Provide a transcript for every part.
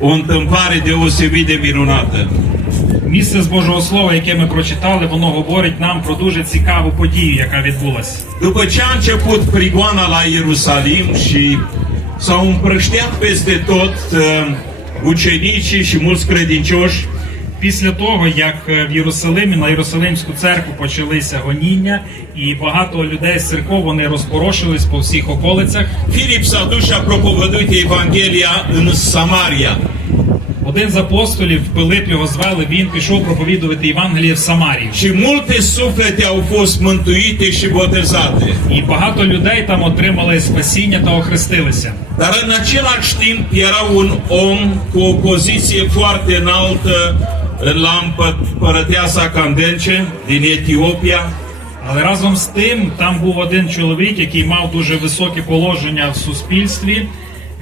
o întâmplare deosebit de minunată. Місце з Божого Слова, яке ми прочитали, воно говорить нам про дуже цікаву подію, яка відбулася. După ce a început prigoana la Ierusalim și s-au împrăștiat peste tot uh, ucenicii și mulți credincioși, Після того, як е, в Єрусалимі на Єрусалимську церкву почалися гоніння, і багато людей з церков вони розпорошились по всіх околицях. A propovăduit Evanghelia în Samaria. Один з апостолів, Пилип його звели, він пішов проповідувати Євангеліє в Самарії. Multe suflete au fost mântuite și botezate. І багато людей там отримали спасіння та охрестилися. Dar în același timp era un om cu o poziție foarte înaltă la împărăteasa Candence din Etiopia, Але разом з тим там був один чоловік, який мав дуже високе положення в суспільстві.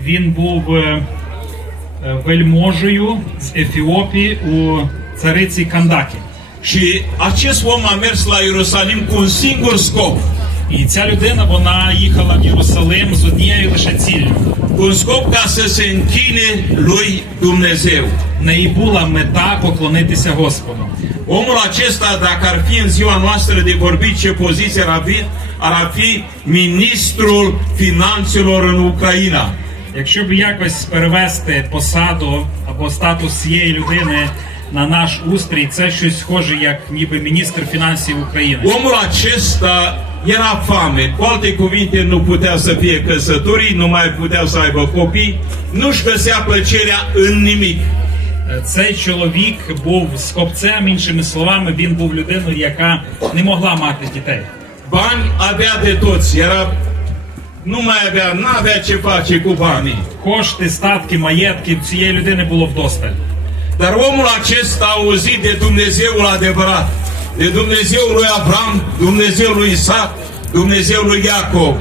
Він був е, е, вельможею з Ефіопії у цариці Кандакі. Și acest om a mers la Ierusalim cu un singur scop, І ця людина вона їхала в Єрусалим з однією лише ціллю. un scop ca să se închine lui Dumnezeu. Неї була мета поклонитися Господу. Omul acesta, dacă ar fi în ziua noastră de vorbit ce poziție ar avea, ar fi ministrul finanțelor în Ucraina. Якщо б якось перевести посаду або статус цієї людини на наш устрій, це щось схоже, як ніби міністр фінансів України. Omul acesta era foame, cu alte cuvinte nu putea să fie căsătorit, nu mai putea să aibă copii, nu-și găsea plăcerea în nimic. Цей чоловік був скопцем, іншими словами, він був людиною, яка не могла мати дітей. Bani avea de toți, era, nu mai avea, n-avea ce face cu banii. Кошти, статки, маєтки цієї людини було вдосталь. Dar omul acesta a auzit de Dumnezeul adevărat, de Dumnezeul lui Avram, Dumnezeul lui Isaac, Dumnezeul lui Iacov.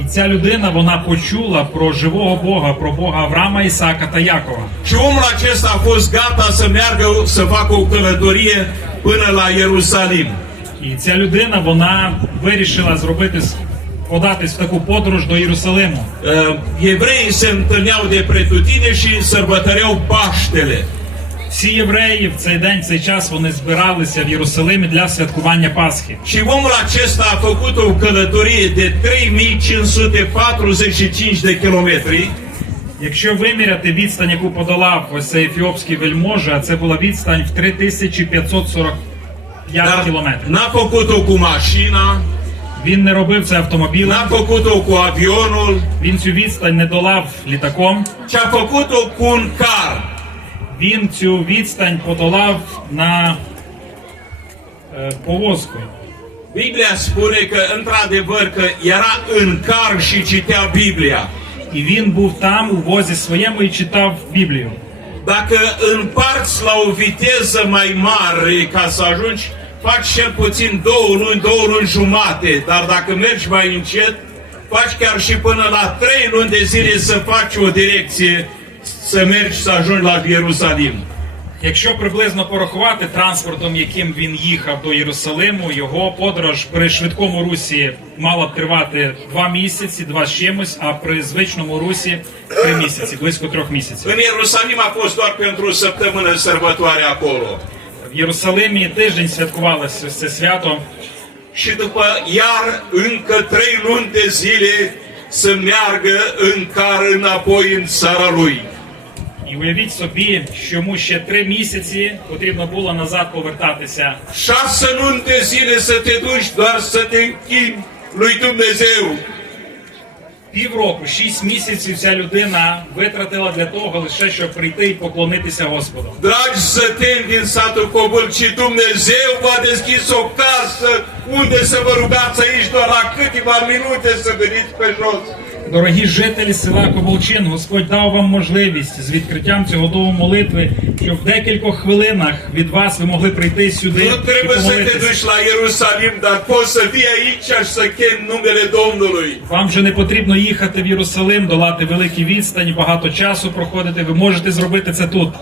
І ця людина вона почула про живого Бога, про Бога Авраама, Ісака та Якова. Și omul acesta a fost gata să meargă să facă o călătorie până la Ierusalim. І ця людина вона вирішила зробити податись в таку подорож до Єрусалиму. Uh, Evreii se întâlneau de pretutine și sărbătoreau Paștele. Всі євреї в цей день, в цей час вони збиралися в Єрусалимі для святкування Пасхи. Și omul acesta a făcut o călătorie de 3545 de kilometri Якщо виміряти відстань, яку подолав ось цей ефіопський вельможа, це була відстань в 3545 dar кілометрів. n-a făcut-o cu mașina, Він не робив це автомобілем, n-a făcut-o cu avionul, він цю відстань не долав літаком. ci a făcut-o cu un car. Він цю відстань подолав на е, повозкою. Biblia spune că, într-adevăr, că era în car și citea Biblia. І він був там у возі своєму і читав Біблію. Dacă împarți la o viteză mai mare ca să ajungi, faci cel puțin două luni, două luni jumate, dar dacă mergi mai încet, faci chiar și până la trei luni de zile să faci o direcție, să mergi să ajungi la Ierusalim. Якщо приблизно порахувати транспортом, яким він їхав до Єрусалиму, його подорож при швидкому русі мала б тривати два місяці, два з чимось, а при звичному русі три місяці, близько трьох місяців. În Ierusalim a fost doar pentru o săptămână sărbătoare acolo. В Єрусалимі тиждень святкувалося це свято, Și după iar încă trei luni de zile să meargă în car înapoi în țara lui. І уявіть собі, що йому ще три місяці потрібно було назад повертатися. șase luni de zile să te duci doar să te închini lui Dumnezeu. Півроку, шість місяців ця людина витратила для того лише щоб прийти і поклонитися Господу. Dragi săteni din satul Cobâl, și Dumnezeu v-a deschis o casă unde să vă rugați aici doar la câteva minute să veniți pe jos. Дорогі жителі села Коболчин, Господь дав вам можливість з відкриттям цього дому молитви, щоб в декількох хвилинах від вас ви могли прийти сюди Nu і trebuie să te помолитися. duci la Ierusalim, dar poți să fii aici și să chemi numele Domnului. Вам вже не потрібно їхати в Єрусалим, долати великі відстані, багато часу проходити. Ви можете зробити це тут.